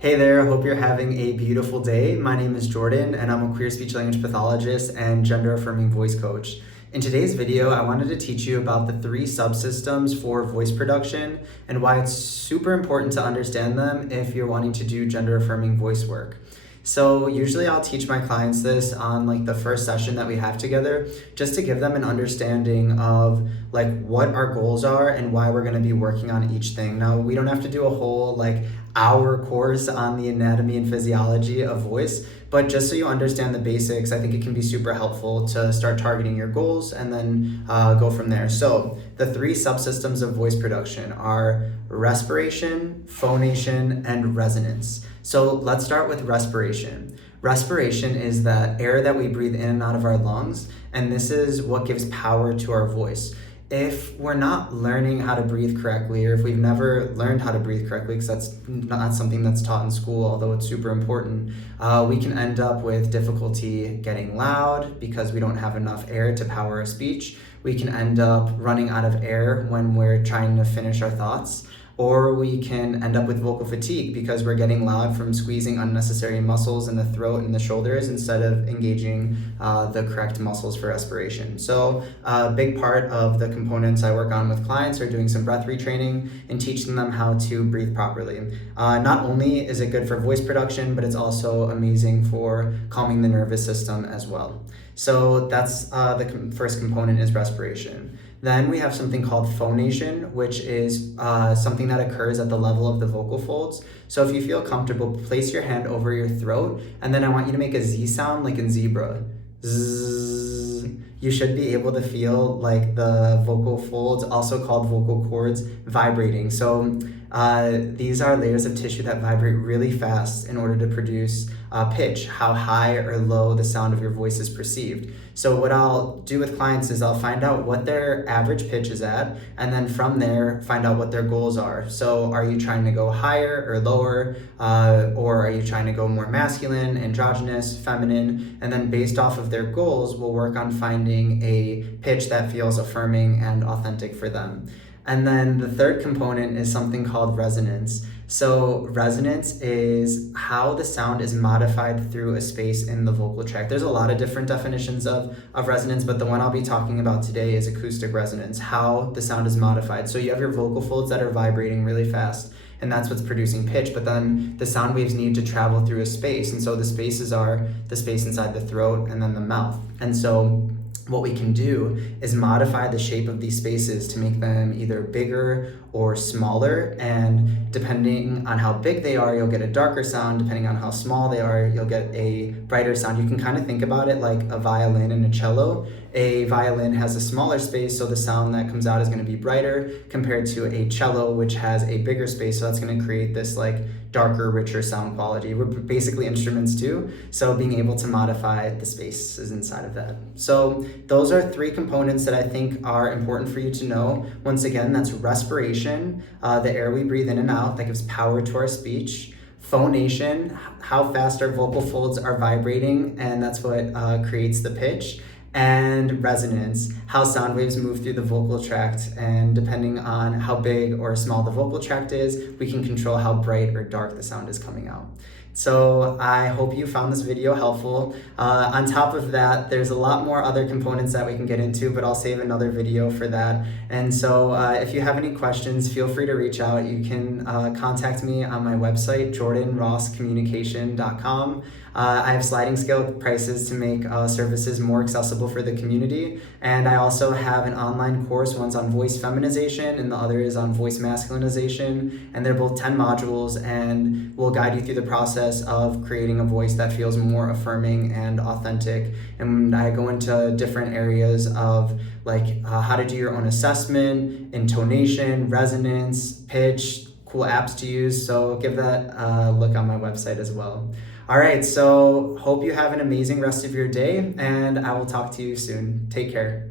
Hey there, hope you're having a beautiful day. My name is Jordan and I'm a queer speech language pathologist and gender affirming voice coach. In today's video, I wanted to teach you about the three subsystems for voice production and why it's super important to understand them if you're wanting to do gender affirming voice work. So usually I'll teach my clients this on like the first session that we have together, just to give them an understanding of like what our goals are and why we're going to be working on each thing. Now, we don't have to do a whole like hour course on the anatomy and physiology of voice, but just so you understand the basics, I think it can be super helpful to start targeting your goals and then go from there. So the three subsystems of voice production are respiration, phonation, and resonance. So let's start with respiration. Respiration is the air that we breathe in and out of our lungs, and this is what gives power to our voice. If we're not learning how to breathe correctly, or if we've never learned how to breathe correctly, because that's not something that's taught in school, although it's super important, we can end up with difficulty getting loud because we don't have enough air to power our speech. We can end up running out of air when we're trying to finish our thoughts. Or we can end up with vocal fatigue because we're getting loud from squeezing unnecessary muscles in the throat and the shoulders instead of engaging the correct muscles for respiration. So a big part of the components I work on with clients are doing some breath retraining and teaching them how to breathe properly. Not only is it good for voice production, but it's also amazing for calming the nervous system as well. So that's the first component is respiration. Then we have something called phonation, which is something that occurs at the level of the vocal folds. So if you feel comfortable, place your hand over your throat, and then I want you to make a Z sound like in zebra. Zzz. You should be able to feel like the vocal folds, also called vocal cords, vibrating. So these are layers of tissue that vibrate really fast in order to produce pitch, how high or low the sound of your voice is perceived. So what I'll do with clients is I'll find out what their average pitch is at, and then from there, find out what their goals are. So are you trying to go higher or lower, or are you trying to go more masculine, androgynous, feminine? And then based off of their goals, we'll work on finding a pitch that feels affirming and authentic for them. And then the third component is something called resonance. So resonance is how the sound is modified through a space in the vocal tract. There's a lot of different definitions of resonance, but the one I'll be talking about today is acoustic resonance, how the sound is modified. So you have your vocal folds that are vibrating really fast, and that's what's producing pitch, but then the sound waves need to travel through a space. And so the spaces are the space inside the throat and then the mouth. And so what we can do is modify the shape of these spaces to make them either bigger or smaller, and depending on how big they are, you'll get a darker sound. Depending on how small they are, you'll get a brighter sound. You can kind of think about it like a violin and a cello. A violin has a smaller space, so the sound that comes out is going to be brighter compared to a cello, which has a bigger space, so that's going to create this like darker, richer sound quality. We're basically instruments too, so being able to modify the spaces inside of that. So those are three components that I think are important for you to know. Once again, that's respiration, the air we breathe in and out that gives power to our speech. Phonation, how fast our vocal folds are vibrating, and that's what creates the pitch. And resonance, how sound waves move through the vocal tract, and depending on how big or small the vocal tract is, we can control how bright or dark the sound is coming out. So I hope you found this video helpful. On top of that, there's a lot more other components that we can get into, but I'll save another video for that. And so if you have any questions, feel free to reach out. You can contact me on my website, jordanrosscommunication.com. I have sliding scale prices to make services more accessible for the community. And I also have an online course. One's on voice feminization and the other is on voice masculinization. And they're both 10 modules and will guide you through the process of creating a voice that feels more affirming and authentic. And I go into different areas of like how to do your own assessment, intonation, resonance, pitch, cool apps to use. So give that a look on my website as well. All right, so hope you have an amazing rest of your day, and I will talk to you soon. Take care.